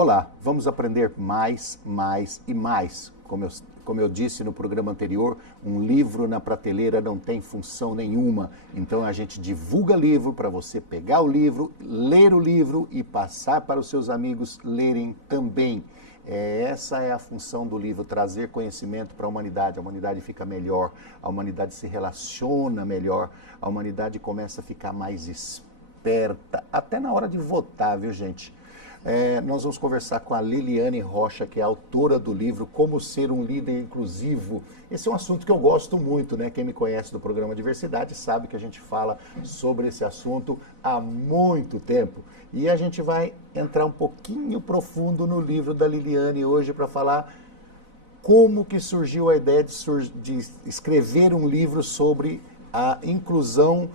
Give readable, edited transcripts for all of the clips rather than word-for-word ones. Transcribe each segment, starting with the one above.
Olá, vamos aprender mais, mais e mais. Como eu disse no programa anterior, um livro na prateleira não tem função nenhuma. Então a gente divulga livro para você pegar o livro, ler o livro e passar para os seus amigos lerem também. Essa é a função do livro, trazer conhecimento para a humanidade fica melhor, a humanidade se relaciona melhor, a humanidade começa a ficar mais esperta, até na hora de votar, viu gente? Nós vamos conversar com a Liliane Rocha, que é autora do livro Como Ser um Líder Inclusivo. Esse é um assunto que eu gosto muito, né? Quem me conhece do programa Diversidade sabe que a gente fala sobre esse assunto há muito tempo. E a gente vai entrar um pouquinho profundo no livro da Liliane hoje para falar como que surgiu a ideia de escrever um livro sobre a inclusão,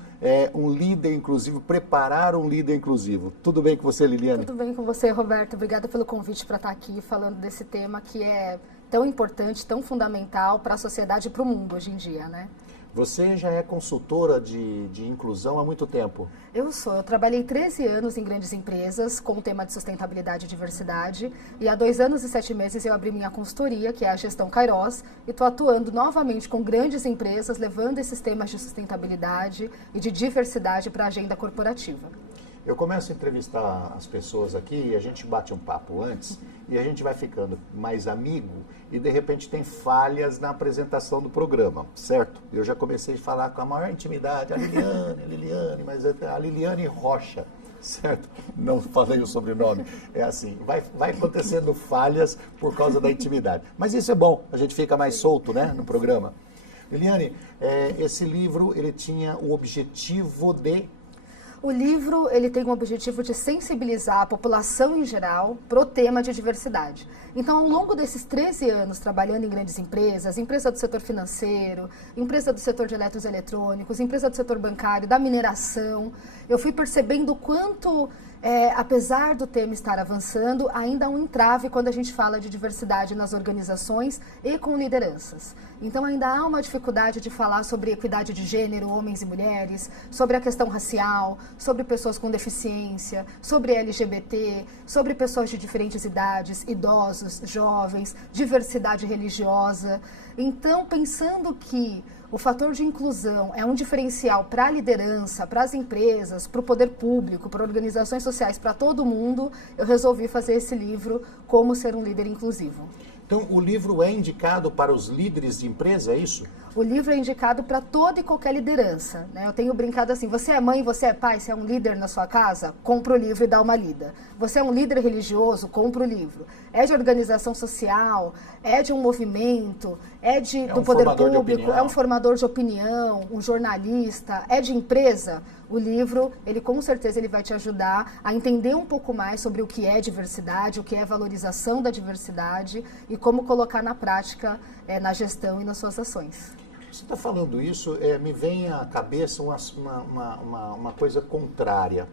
um líder inclusivo, preparar um líder inclusivo. Tudo bem com você, Liliane? Tudo bem com você, Roberto. Obrigada pelo convite para estar aqui falando desse tema que é tão importante, tão fundamental para a sociedade e para o mundo hoje em dia, né? Você já é consultora de inclusão há muito tempo? Eu trabalhei 13 anos em grandes empresas com o tema de sustentabilidade e diversidade e há 2 anos e 7 meses eu abri minha consultoria, que é a Gestão Kairos, e estou atuando novamente com grandes empresas, levando esses temas de sustentabilidade e de diversidade para a agenda corporativa. Eu começo a entrevistar as pessoas aqui e a gente bate um papo antes e a gente vai ficando mais amigo e de repente tem falhas na apresentação do programa, certo? Eu já comecei a falar com a maior intimidade, a Liliane, mas a Liliane Rocha, certo? Não falei o sobrenome, é assim, vai acontecendo falhas por causa da intimidade. Mas isso é bom, a gente fica mais solto, né, no programa. Liliane, esse livro, ele tinha o objetivo de... O livro ele tem o objetivo de sensibilizar a população em geral para o tema de diversidade. Então, ao longo desses 13 anos trabalhando em grandes empresas, empresa do setor financeiro, empresa do setor de eletrônicos, empresa do setor bancário, da mineração, eu fui percebendo o quanto, apesar do tema estar avançando, ainda há um entrave quando a gente fala de diversidade nas organizações e com lideranças. Então, ainda há uma dificuldade de falar sobre equidade de gênero, homens e mulheres, sobre a questão racial, sobre pessoas com deficiência, sobre LGBT, sobre pessoas de diferentes idades, idosos, jovens, diversidade religiosa. Então, pensando que o fator de inclusão é um diferencial para a liderança, para as empresas, para o poder público, para organizações sociais, para todo mundo, eu resolvi fazer esse livro, Como Ser um Líder Inclusivo. Então, o livro é indicado para os líderes de empresa, é isso? O livro é indicado para toda e qualquer liderança, né? Eu tenho brincado assim, você é mãe, você é pai, você é um líder na sua casa? Compra o livro e dá uma lida. Você é um líder religioso? Compra o livro. É de organização social, é de um movimento, do poder público, é um formador de opinião, um jornalista, é de empresa? O livro, ele com certeza ele vai te ajudar a entender um pouco mais sobre o que é diversidade, o que é valorização da diversidade e como colocar na prática, na gestão e nas suas ações. Você está falando isso, me vem à cabeça uma coisa contrária.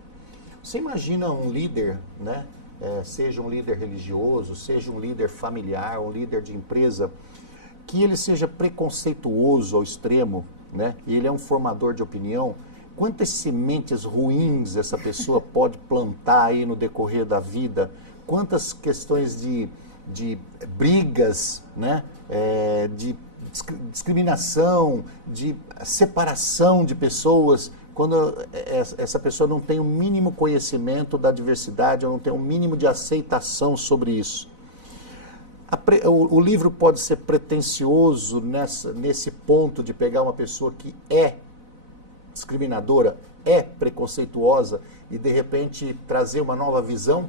Você imagina um líder, né? Seja um líder religioso, seja um líder familiar, um líder de empresa, que ele seja preconceituoso ao extremo, né? E ele é um formador de opinião. Quantas sementes ruins essa pessoa pode plantar aí no decorrer da vida? Quantas questões de brigas, né? De discriminação, de separação de pessoas, quando essa pessoa não tem o mínimo conhecimento da diversidade, ou não tem o mínimo de aceitação sobre isso. O livro pode ser pretensioso nesse ponto de pegar uma pessoa que é discriminadora, é preconceituosa e de repente trazer uma nova visão?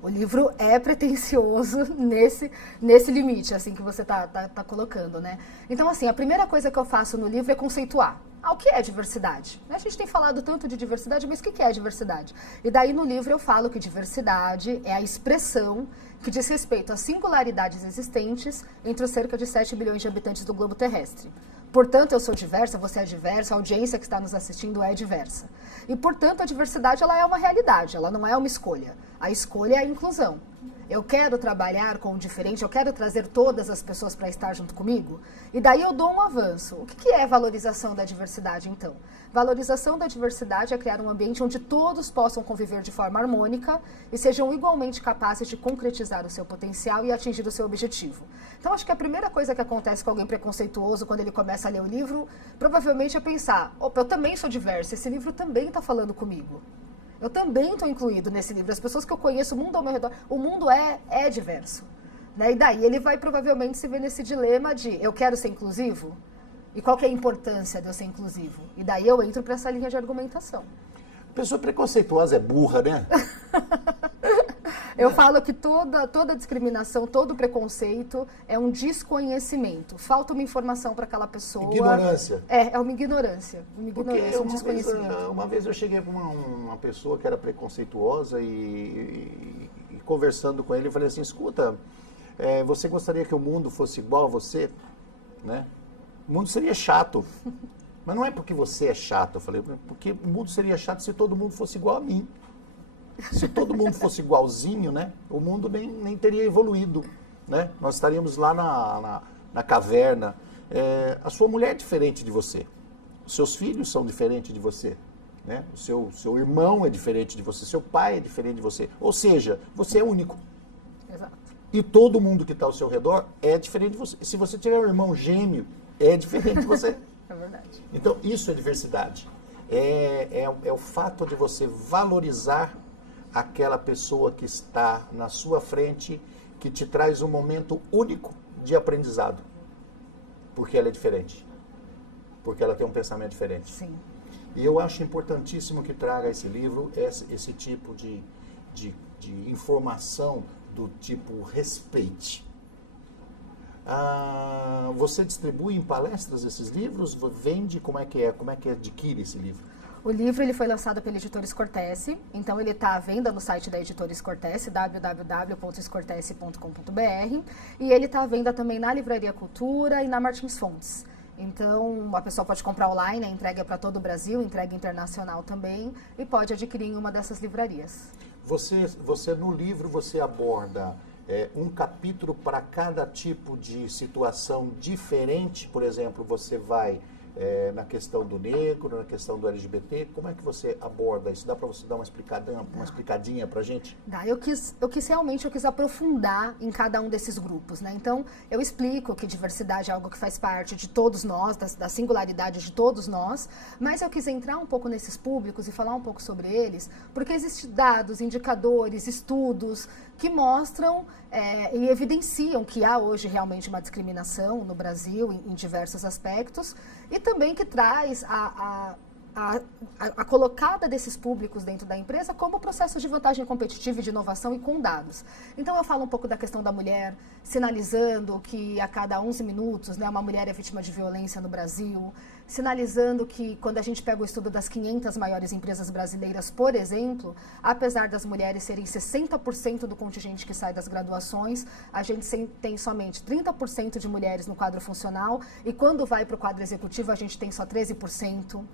O livro é pretensioso nesse limite, assim, que você tá colocando, né? Então, assim, a primeira coisa que eu faço no livro é conceituar. O que é diversidade? A gente tem falado tanto de diversidade, mas o que é diversidade? E daí no livro eu falo que diversidade é a expressão que diz respeito às singularidades existentes entre os cerca de 7 bilhões de habitantes do globo terrestre. Portanto, eu sou diversa, você é diversa, a audiência que está nos assistindo é diversa. E, portanto, a diversidade ela é uma realidade, ela não é uma escolha. A escolha é a inclusão. Eu quero trabalhar com o diferente, eu quero trazer todas as pessoas para estar junto comigo. E daí eu dou um avanço. O que é valorização da diversidade, então? Valorização da diversidade é criar um ambiente onde todos possam conviver de forma harmônica e sejam igualmente capazes de concretizar o seu potencial e atingir o seu objetivo. Então, acho que a primeira coisa que acontece com alguém preconceituoso quando ele começa a ler o livro, provavelmente é pensar, opa, eu também sou diverso, esse livro também está falando comigo. Eu também estou incluído nesse livro. As pessoas que eu conheço, o mundo ao meu redor, o mundo é diverso. Né? E daí ele vai provavelmente se ver nesse dilema de eu quero ser inclusivo? E qual que é a importância de eu ser inclusivo? E daí eu entro para essa linha de argumentação. Pessoa preconceituosa é burra, né? Eu falo que toda discriminação, todo preconceito é um desconhecimento. Falta uma informação para aquela pessoa. Ignorância. É uma ignorância. Uma ignorância, um desconhecimento. Uma vez eu cheguei para uma pessoa que era preconceituosa e conversando com ele, eu falei assim, escuta, você gostaria que o mundo fosse igual a você? Né? O mundo seria chato. Mas não é porque você é chato, eu falei, porque o mundo seria chato se todo mundo fosse igual a mim. Se todo mundo fosse igualzinho, né, o mundo nem teria evoluído. Né? Nós estaríamos lá na caverna. A sua mulher é diferente de você. Os seus filhos são diferentes de você. Né? O seu irmão é diferente de você. Seu pai é diferente de você. Ou seja, você é único. Exato. E todo mundo que está ao seu redor é diferente de você. Se você tiver um irmão gêmeo, é diferente de você. É verdade. Então, isso é diversidade. É o fato de você valorizar aquela pessoa que está na sua frente, que te traz um momento único de aprendizado. Porque ela é diferente. Porque ela tem um pensamento diferente. Sim. E eu acho importantíssimo que traga esse livro, esse tipo de informação do tipo respeite. Você distribui em palestras esses livros? Vende? Como é que adquire esse livro? O livro ele foi lançado pela Editora Scortese, então ele está à venda no site da Editora Scortese, www.scortese.com.br, e ele está à venda também na Livraria Cultura e na Martins Fontes. Então, a pessoa pode comprar online, a entrega é para todo o Brasil, entrega internacional também, e pode adquirir em uma dessas livrarias. Você no livro, você aborda um capítulo para cada tipo de situação diferente? Por exemplo, você vai na questão do negro, na questão do LGBT, como é que você aborda isso? Dá para você dar uma explicadinha para a gente? Dá, eu quis aprofundar em cada um desses grupos, né? Então, eu explico que diversidade é algo que faz parte de todos nós, da singularidade de todos nós, mas eu quis entrar um pouco nesses públicos e falar um pouco sobre eles, porque existem dados, indicadores, estudos que mostram e evidenciam que há hoje realmente uma discriminação no Brasil em diversos aspectos, e também que traz a colocada desses públicos dentro da empresa como processo de vantagem competitiva e de inovação e com dados. Então, eu falo um pouco da questão da mulher, sinalizando que a cada 11 minutos, né, uma mulher é vítima de violência no Brasil, sinalizando que quando a gente pega o estudo das 500 maiores empresas brasileiras, por exemplo, apesar das mulheres serem 60% do contingente que sai das graduações, a gente tem somente 30% de mulheres no quadro funcional e quando vai para o quadro executivo a gente tem só 13%.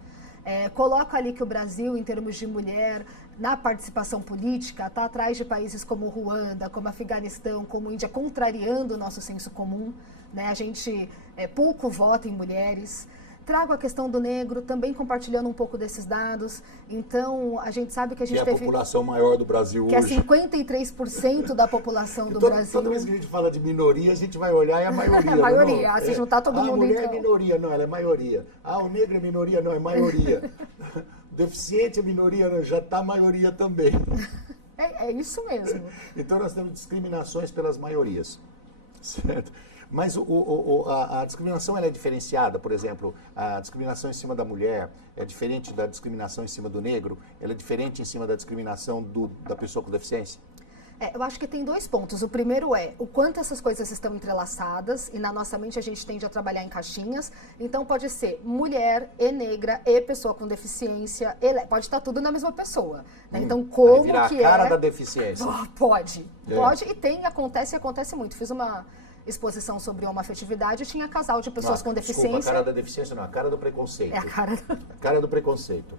Coloca ali que o Brasil, em termos de mulher, na participação política, está atrás de países como Ruanda, como Afeganistão, como Índia, contrariando o nosso senso comum. Né? A gente pouco vota em mulheres. Trago a questão do negro, também compartilhando um pouco desses dados. Então, a gente sabe que a gente teve... a população maior do Brasil hoje. Que é 53% da população do Brasil. Toda vez que a gente fala de minoria, a gente vai olhar e é a maioria. A maioria, não, se juntar todo mundo, a mulher então... é minoria, não, ela é maioria. O negro é minoria, não, é maioria. Deficiente é minoria, não, já está maioria também. É isso mesmo. Então, nós temos discriminações pelas maiorias, certo? Mas a discriminação ela é diferenciada, por exemplo, a discriminação em cima da mulher é diferente da discriminação em cima do negro? Ela é diferente em cima da discriminação da pessoa com deficiência? Eu acho que tem dois pontos. O primeiro é o quanto essas coisas estão entrelaçadas e na nossa mente a gente tende a trabalhar em caixinhas. Então pode ser mulher e negra e pessoa com deficiência, pode estar tudo na mesma pessoa. Né? Então como virar que a cara da deficiência? Pode e acontece muito. Fiz uma exposição sobre homoafetividade, tinha casal de pessoas com deficiência. Desculpa, a cara da deficiência não, a cara do preconceito. É a cara... A cara do preconceito,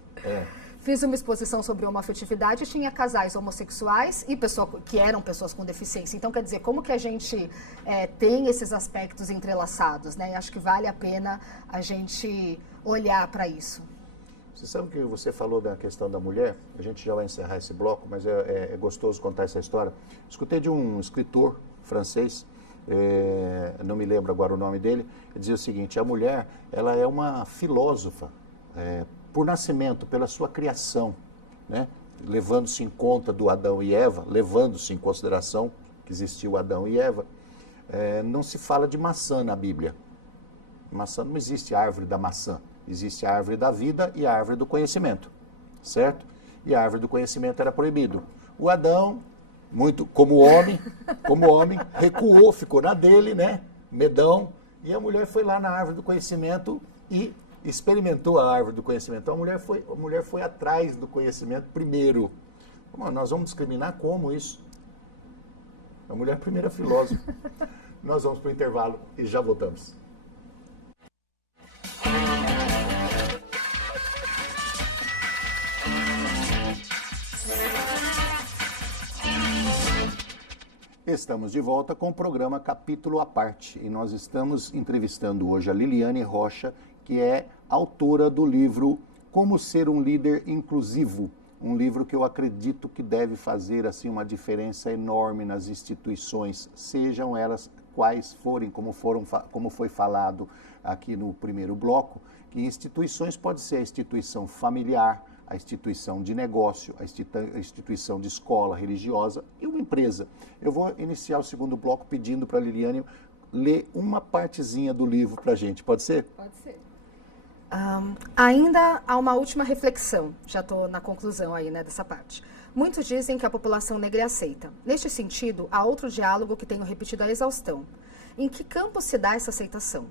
fiz uma exposição sobre homoafetividade, tinha casais homossexuais e que eram pessoas com deficiência. Então, quer dizer, como que a gente tem esses aspectos entrelaçados, né? E acho que vale a pena a gente olhar para isso. Você sabe que você falou da questão da mulher? A gente já vai encerrar esse bloco, mas é gostoso contar essa história. Escutei de um escritor francês, não me lembro agora o nome dele, ele dizia o seguinte: a mulher, ela é uma filósofa, por nascimento, pela sua criação, né? Levando-se em conta do Adão e Eva, levando-se em consideração que existiu Adão e Eva, não se fala de maçã na Bíblia. Maçã, não existe a árvore da maçã, existe a árvore da vida e a árvore do conhecimento, certo? E a árvore do conhecimento era proibido. O Adão, muito como homem, recuou, ficou na dele, né? Medão, e a mulher foi lá na árvore do conhecimento e experimentou a árvore do conhecimento. Então a mulher foi atrás do conhecimento primeiro. Nós vamos discriminar como isso? A mulher é a primeira filósofa. Nós vamos para o intervalo e já voltamos. Estamos de volta com o programa Capítulo à Parte e nós estamos entrevistando hoje a Liliane Rocha, que é autora do livro Como Ser um Líder Inclusivo, um livro que eu acredito que deve fazer assim uma diferença enorme nas instituições, sejam elas quais forem, como foi falado aqui no primeiro bloco, que instituições pode ser a instituição familiar, a instituição de negócio, a instituição de escola religiosa e uma empresa. Eu vou iniciar o segundo bloco pedindo para a Liliane ler uma partezinha do livro para a gente. Pode ser? Pode ser. Ainda há uma última reflexão, já estou na conclusão aí, né, dessa parte. Muitos dizem que a população negra é aceita. Neste sentido, há outro diálogo que tenho repetido à exaustão. Em que campo se dá essa aceitação?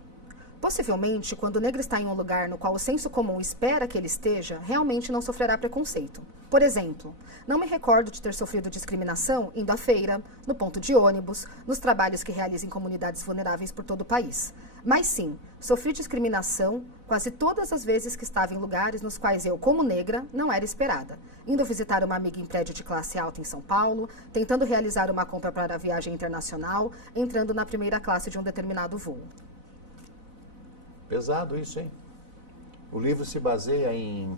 Possivelmente, quando o negro está em um lugar no qual o senso comum espera que ele esteja, realmente não sofrerá preconceito. Por exemplo, não me recordo de ter sofrido discriminação indo à feira, no ponto de ônibus, nos trabalhos que realizo em comunidades vulneráveis por todo o país. Mas sim, sofri discriminação quase todas as vezes que estava em lugares nos quais eu, como negra, não era esperada. Indo visitar uma amiga em prédio de classe alta em São Paulo, tentando realizar uma compra para a viagem internacional, entrando na primeira classe de um determinado voo. Pesado isso, hein? O livro se baseia em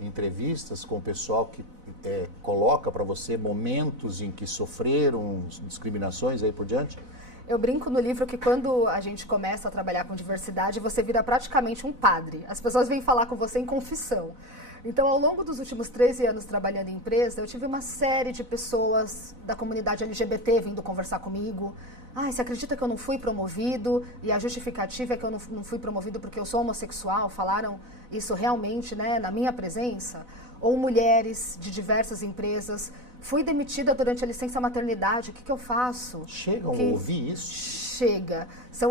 entrevistas com o pessoal que coloca para você momentos em que sofreram discriminações aí por diante? Eu brinco no livro que quando a gente começa a trabalhar com diversidade, você vira praticamente um padre. As pessoas vêm falar com você em confissão. Então, ao longo dos últimos 13 anos trabalhando em empresa, eu tive uma série de pessoas da comunidade LGBT vindo conversar comigo. Você acredita que eu não fui promovido? E a justificativa é que eu não fui promovido porque eu sou homossexual. Falaram isso realmente, né, na minha presença. Ou mulheres de diversas empresas. Fui demitida durante a licença maternidade, o que eu faço? Chegam a ouvir isso? Chega.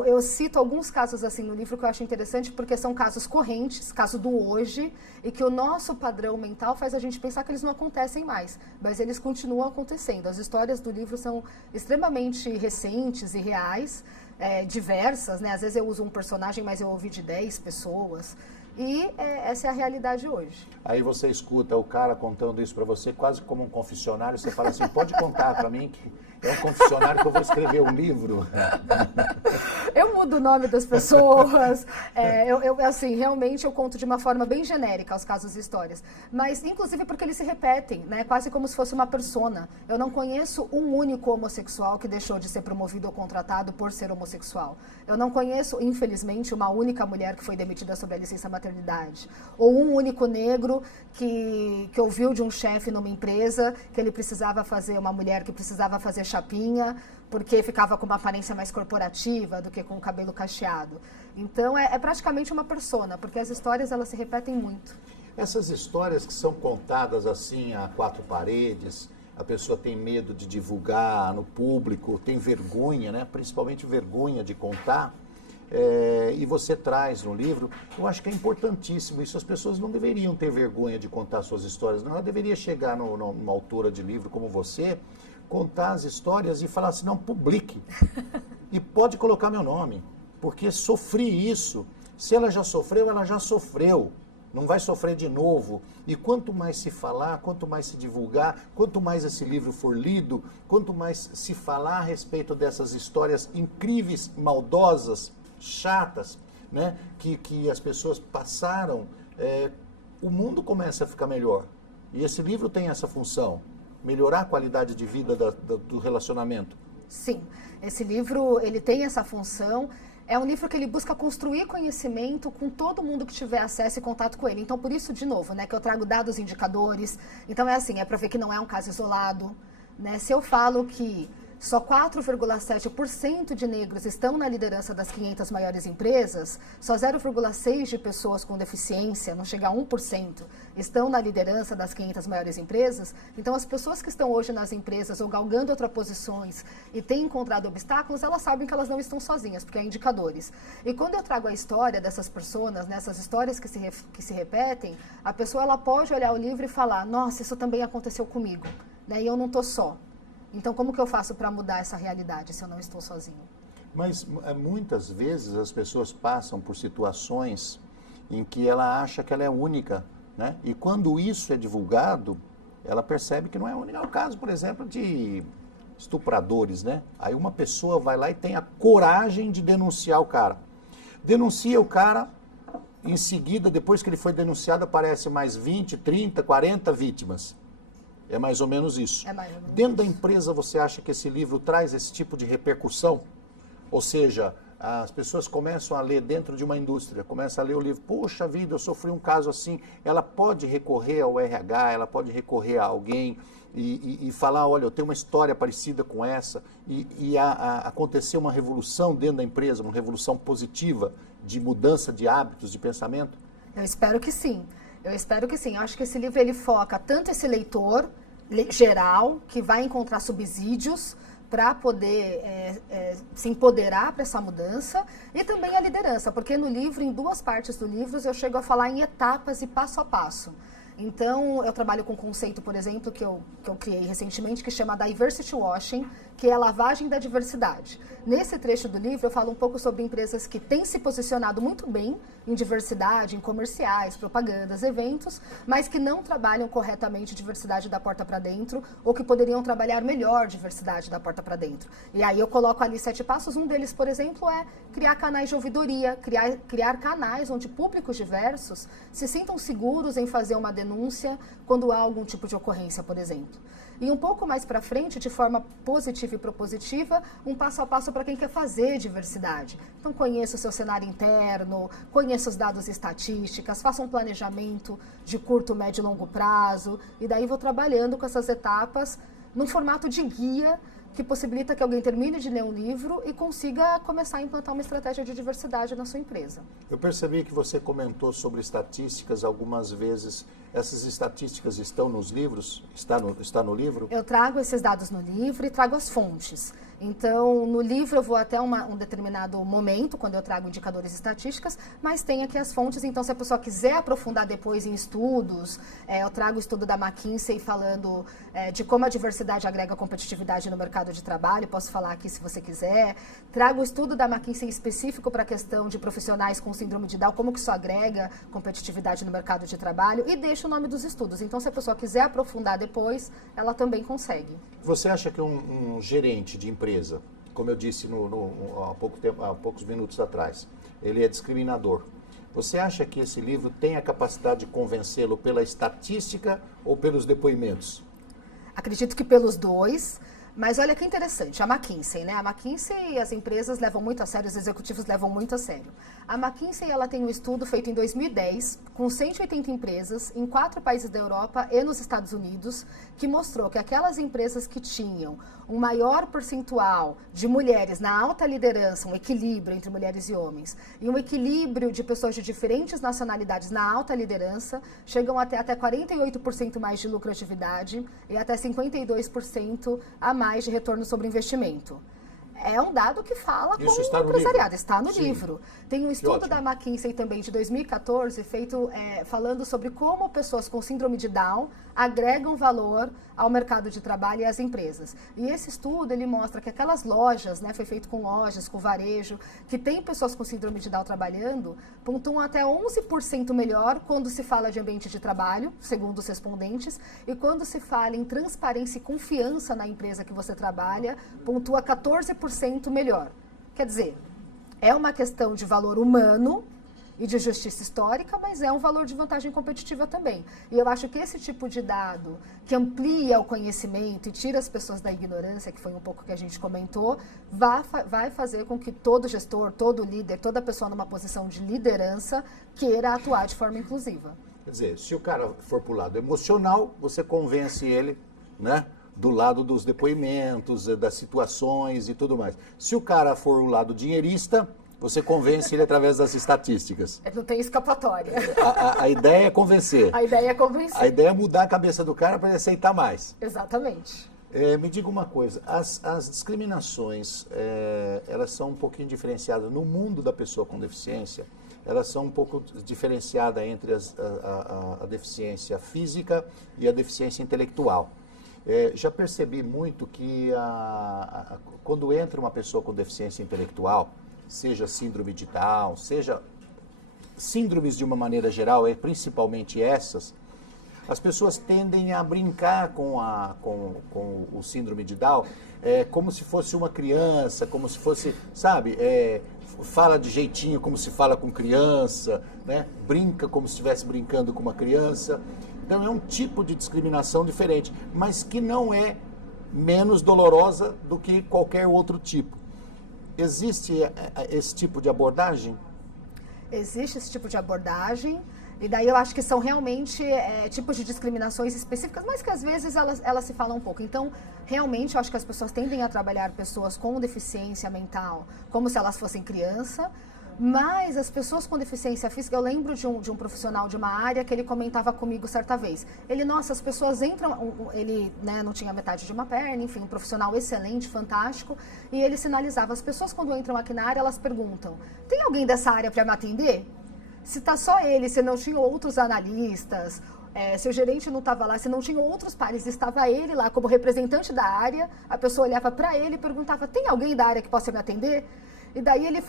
Eu cito alguns casos assim no livro que eu acho interessante, porque são casos correntes, caso do hoje, e que o nosso padrão mental faz a gente pensar que eles não acontecem mais, mas eles continuam acontecendo. As histórias do livro são extremamente recentes e reais, diversas, né? Às vezes eu uso um personagem, mas eu ouvi de 10 pessoas. E essa é a realidade hoje. Aí você escuta o cara contando isso para você quase como um confessionário, você fala assim, pode contar para mim que é um confessionário que eu vou escrever um livro. Eu mudo o nome das pessoas, assim, realmente eu conto de uma forma bem genérica os casos e histórias, mas inclusive porque eles se repetem, né, quase como se fosse uma persona. Eu não conheço um único homossexual que deixou de ser promovido ou contratado por ser homossexual. Eu não conheço, infelizmente, uma única mulher que foi demitida sobre a licença maternidade, ou um único negro que ouviu de um chefe numa empresa que ele precisava fazer, uma mulher que precisava fazer chapinha, porque ficava com uma aparência mais corporativa do que com o cabelo cacheado. Então, é praticamente uma persona, porque as histórias, elas se repetem muito. Essas histórias que são contadas assim a quatro paredes, a pessoa tem medo de divulgar no público, tem vergonha, né? Principalmente vergonha de contar, e você traz no livro, eu acho que é importantíssimo isso. As pessoas não deveriam ter vergonha de contar suas histórias, não. Ela deveria chegar numa autora de livro como você, contar as histórias e falar assim, não, publique. E pode colocar meu nome, porque sofri isso. Se ela já sofreu, ela já sofreu. não vai sofrer de novo. E quanto mais se falar, quanto mais se divulgar, quanto mais esse livro for lido, quanto mais se falar a respeito dessas histórias incríveis, maldosas, chatas, né, que as pessoas passaram, o mundo começa a ficar melhor. E esse livro tem essa função, melhorar a qualidade de vida do relacionamento. Sim, esse livro ele tem essa função. É um livro que ele busca construir conhecimento com todo mundo que tiver acesso e contato com ele. Então, por isso, de novo, né, que eu trago dados indicadores. Então, é assim, é para ver que não é um caso isolado. Né? Se eu falo que só 4,7% de negros estão na liderança das 500 maiores empresas, só 0,6% de pessoas com deficiência, não chega a 1%, estão na liderança das 500 maiores empresas. Então, as pessoas que estão hoje nas empresas ou galgando outras posições e têm encontrado obstáculos, elas sabem que elas não estão sozinhas, porque há indicadores. E quando eu trago a história dessas pessoas, nessas histórias que se repetem, a pessoa ela pode olhar o livro e falar, nossa, isso também aconteceu comigo, né? E eu não estou só. Então, como que eu faço para mudar essa realidade se eu não estou sozinho? Mas muitas vezes as pessoas passam por situações em que ela acha que ela é única, né? E quando isso é divulgado, ela percebe que não é única. É o caso, por exemplo, de estupradores, né? Aí uma pessoa vai lá e tem a coragem de denunciar o cara. Denuncia o cara, em seguida, depois que ele foi denunciado, aparece mais 20, 30, 40 vítimas. É mais ou menos isso. É mais ou menos Dentro da isso. empresa, você acha que esse livro traz esse tipo de repercussão? Ou seja, as pessoas começam a ler dentro de uma indústria, começam a ler o livro, poxa vida, eu sofri um caso assim. Ela pode recorrer ao RH, ela pode recorrer a alguém e falar, olha, eu tenho uma história parecida com essa, e acontecer uma revolução dentro da empresa, uma revolução positiva de mudança de hábitos, de pensamento? Eu espero que sim. Eu espero que sim. Eu acho que esse livro ele foca tanto esse leitor geral, que vai encontrar subsídios para poder se empoderar para essa mudança, e também a liderança, porque no livro, em duas partes do livro, eu chego a falar em etapas e passo a passo. Então, eu trabalho com um conceito, por exemplo, que eu criei recentemente, que chama Diversity Washing, que é a lavagem da diversidade. Nesse trecho do livro, eu falo um pouco sobre empresas que têm se posicionado muito bem em diversidade, em comerciais, propagandas, eventos, mas que não trabalham corretamente diversidade da porta para dentro, ou que poderiam trabalhar melhor diversidade da porta para dentro. E aí eu coloco ali 7 passos. Um deles, por exemplo, é criar canais de ouvidoria, criar canais onde públicos diversos se sintam seguros em fazer uma denúncia quando há algum tipo de ocorrência, por exemplo. E um pouco mais para frente, de forma positiva e propositiva, um passo a passo para quem quer fazer diversidade. Então, conheça o seu cenário interno, conheça os dados e estatísticas, faça um planejamento de curto, médio e longo prazo, e daí vou trabalhando com essas etapas num formato de guia que possibilita que alguém termine de ler um livro e consiga começar a implantar uma estratégia de diversidade na sua empresa. Eu percebi que você comentou sobre estatísticas algumas vezes. Essas estatísticas estão nos livros? Está no livro? Eu trago esses dados no livro e trago as fontes. Então, no livro eu vou até um determinado momento, quando eu trago indicadores e estatísticas, mas tem aqui as fontes. Então, se a pessoa quiser aprofundar depois em estudos, eu trago o estudo da McKinsey falando de como a diversidade agrega competitividade no mercado de trabalho. Posso falar aqui se você quiser. Trago o estudo da McKinsey específico para a questão de profissionais com síndrome de Down, como que isso agrega competitividade no mercado de trabalho, e deixo o nome dos estudos. Então, se a pessoa quiser aprofundar depois, ela também consegue. Você acha que um gerente de empresa, como eu disse há poucos minutos atrás, ele é discriminador? Você acha que esse livro tem a capacidade de convencê-lo pela estatística ou pelos depoimentos? Acredito que pelos dois. Mas olha que interessante, a McKinsey, né? A McKinsey, as empresas levam muito a sério, os executivos levam muito a sério. A McKinsey, ela tem um estudo feito em 2010, com 180 empresas, em 4 países da Europa e nos Estados Unidos, que mostrou que aquelas empresas que tinham um maior percentual de mulheres na alta liderança, um equilíbrio entre mulheres e homens, e um equilíbrio de pessoas de diferentes nacionalidades na alta liderança, chegam até 48% mais de lucratividade e até 52% a mais de retorno sobre investimento. É um dado que fala com Isso o está no empresariado, livro? está no Sim. livro. Tem um estudo da McKinsey também de 2014, feito falando sobre como pessoas com síndrome de Down agregam valor ao mercado de trabalho e às empresas. E esse estudo, ele mostra que aquelas lojas, né, foi feito com lojas, com varejo, que tem pessoas com síndrome de Down trabalhando, pontuam até 11% melhor quando se fala de ambiente de trabalho, segundo os respondentes, e quando se fala em transparência e confiança na empresa que você trabalha, pontua 14% melhor. Quer dizer, é uma questão de valor humano e de justiça histórica, mas é um valor de vantagem competitiva também. E eu acho que esse tipo de dado que amplia o conhecimento e tira as pessoas da ignorância, que foi um pouco que a gente comentou, vai fazer com que todo gestor, todo líder, toda pessoa numa posição de liderança queira atuar de forma inclusiva. Quer dizer, se o cara for para o lado emocional, você convence ele, né? Do lado dos depoimentos, das situações e tudo mais. Se o cara for o lado dinheirista, você convence ele através das estatísticas. Não tem escapatória. A ideia é convencer. A ideia é convencer. A ideia é mudar a cabeça do cara para ele aceitar mais. Exatamente. Me diga uma coisa, as discriminações, elas são um pouquinho diferenciadas. No mundo da pessoa com deficiência, elas são um pouco diferenciadas entre a deficiência física e a deficiência intelectual. Já percebi muito que quando entra uma pessoa com deficiência intelectual, seja síndrome de Down, seja síndromes de uma maneira geral, principalmente essas, as pessoas tendem a brincar com o síndrome de Down como se fosse uma criança, como se fosse, sabe, fala de jeitinho como se fala com criança, né? Brinca como se estivesse brincando com uma criança. Então é um tipo de discriminação diferente, mas que não é menos dolorosa do que qualquer outro tipo. Existe esse tipo de abordagem? Existe esse tipo de abordagem, e daí eu acho que são realmente tipos de discriminações específicas, mas que às vezes elas se falam um pouco. Então, realmente, eu acho que as pessoas tendem a trabalhar pessoas com deficiência mental como se elas fossem criança, mas as pessoas com deficiência física, eu lembro de um profissional de uma área que ele comentava comigo certa vez. As pessoas entram, ele, né, não tinha metade de uma perna, enfim, um profissional excelente, fantástico, e ele sinalizava, as pessoas quando entram aqui na área, elas perguntam, tem alguém dessa área para me atender? Se tá só ele, se não tinha outros analistas, se o gerente não estava lá, se não tinha outros pares, estava ele lá como representante da área, a pessoa olhava para ele e perguntava, tem alguém da área que possa me atender? E daí ele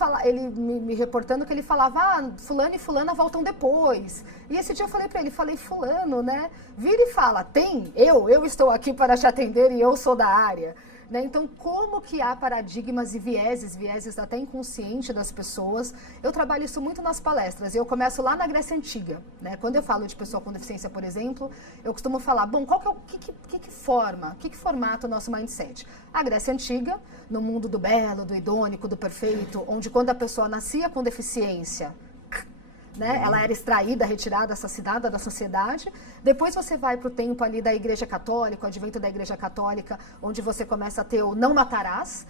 me reportando que ele falava, fulano e fulana voltam depois. E esse dia eu falei para ele, fulano, né, vira e fala, eu estou aqui para te atender e eu sou da área. Né? Então, como que há paradigmas e vieses até inconsciente das pessoas? Eu trabalho isso muito nas palestras, e eu começo lá na Grécia Antiga. Né? Quando eu falo de pessoa com deficiência, por exemplo, eu costumo falar, bom, qual que formata o nosso mindset? A Grécia Antiga, no mundo do belo, do idônico, do perfeito, onde quando a pessoa nascia com deficiência, né, ela era extraída, retirada, assassinada da sociedade. Depois você vai para o tempo ali da Igreja Católica, o advento da Igreja Católica, onde você começa a ter o não matarás.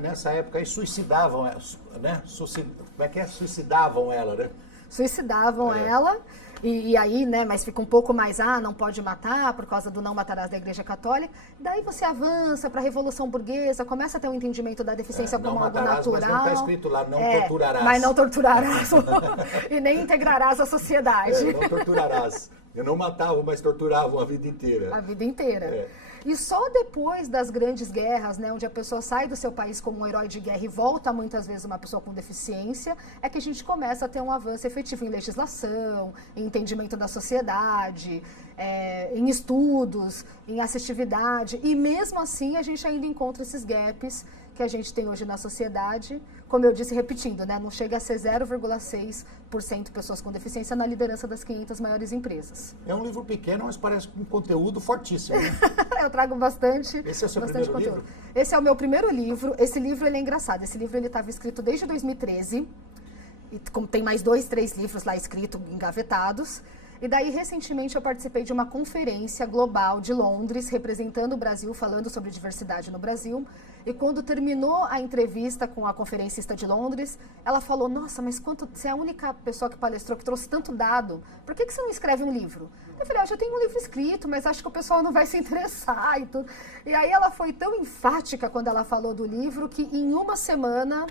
Nessa época aí suicidavam, né? Como é que é? Suicidavam ela, né? Suicidavam ela. E aí, né, mas fica um pouco mais, não pode matar por causa do não matarás da Igreja Católica. Daí você avança para a Revolução Burguesa, começa a ter um entendimento da deficiência como algo natural. Mas não está escrito lá, não torturarás. Mas não torturarás e nem integrarás a sociedade. Não torturarás. Eu não matava, mas torturavam a vida inteira. A vida inteira. E só depois das grandes guerras, né, onde a pessoa sai do seu país como um herói de guerra e volta muitas vezes uma pessoa com deficiência, é que a gente começa a ter um avanço efetivo em legislação, em entendimento da sociedade, em estudos, em assistividade. E mesmo assim a gente ainda encontra esses gaps que a gente tem hoje na sociedade, como eu disse, repetindo, né, não chega a ser 0,6% pessoas com deficiência na liderança das 500 maiores empresas. É um livro pequeno, mas parece um conteúdo fortíssimo, né? Eu trago bastante. Esse é o seu bastante primeiro conteúdo. livro? Esse é o meu primeiro livro. Esse livro ele é engraçado. Esse livro ele estava escrito desde 2013. E como tem mais 2, 3 livros lá escritos, engavetados. E daí, recentemente, eu participei de uma conferência global de Londres, representando o Brasil, falando sobre diversidade no Brasil. E quando terminou a entrevista com a conferencista de Londres, ela falou, nossa, mas você é a única pessoa que palestrou que trouxe tanto dado, por que você não escreve um livro? Eu falei, eu já tenho um livro escrito, mas acho que o pessoal não vai se interessar e tudo. E aí ela foi tão enfática quando ela falou do livro, que em uma semana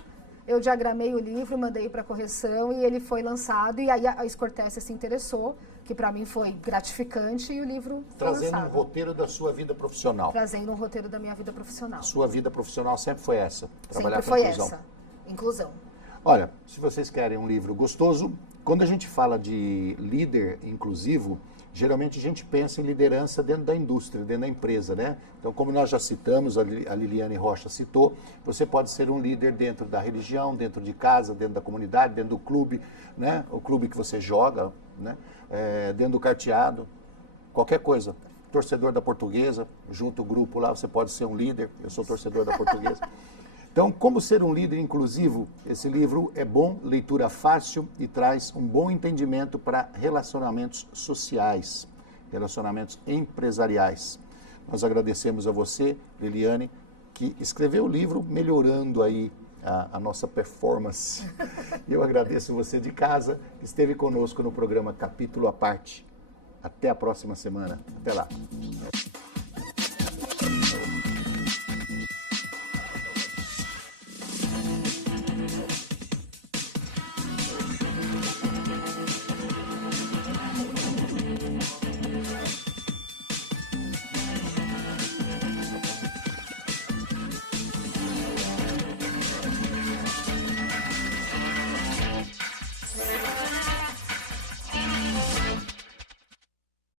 eu diagramei o livro, mandei para correção e ele foi lançado. E aí a Scortese se interessou, que para mim foi gratificante, e o livro foi Trazendo lançado. um roteiro da sua vida profissional. Trazendo um roteiro da minha vida profissional. Sua vida profissional sempre foi essa? Trabalhar Sempre foi com inclusão. essa, inclusão. Olha, se vocês querem um livro gostoso, quando a gente fala de líder inclusivo, geralmente a gente pensa em liderança dentro da indústria, dentro da empresa, né? Então, como nós já citamos, a Liliane Rocha citou, você pode ser um líder dentro da religião, dentro de casa, dentro da comunidade, dentro do clube, né? O clube que você joga, né? Dentro do carteado, qualquer coisa. Torcedor da Portuguesa, junto o grupo lá, você pode ser um líder. Eu sou torcedor da Portuguesa. Então, como ser um líder inclusivo? Esse livro é bom, leitura fácil e traz um bom entendimento para relacionamentos sociais, relacionamentos empresariais. Nós agradecemos a você, Liliane, que escreveu o livro melhorando aí a nossa performance. E eu agradeço você de casa, que esteve conosco no programa Capítulo à Parte. Até a próxima semana. Até lá.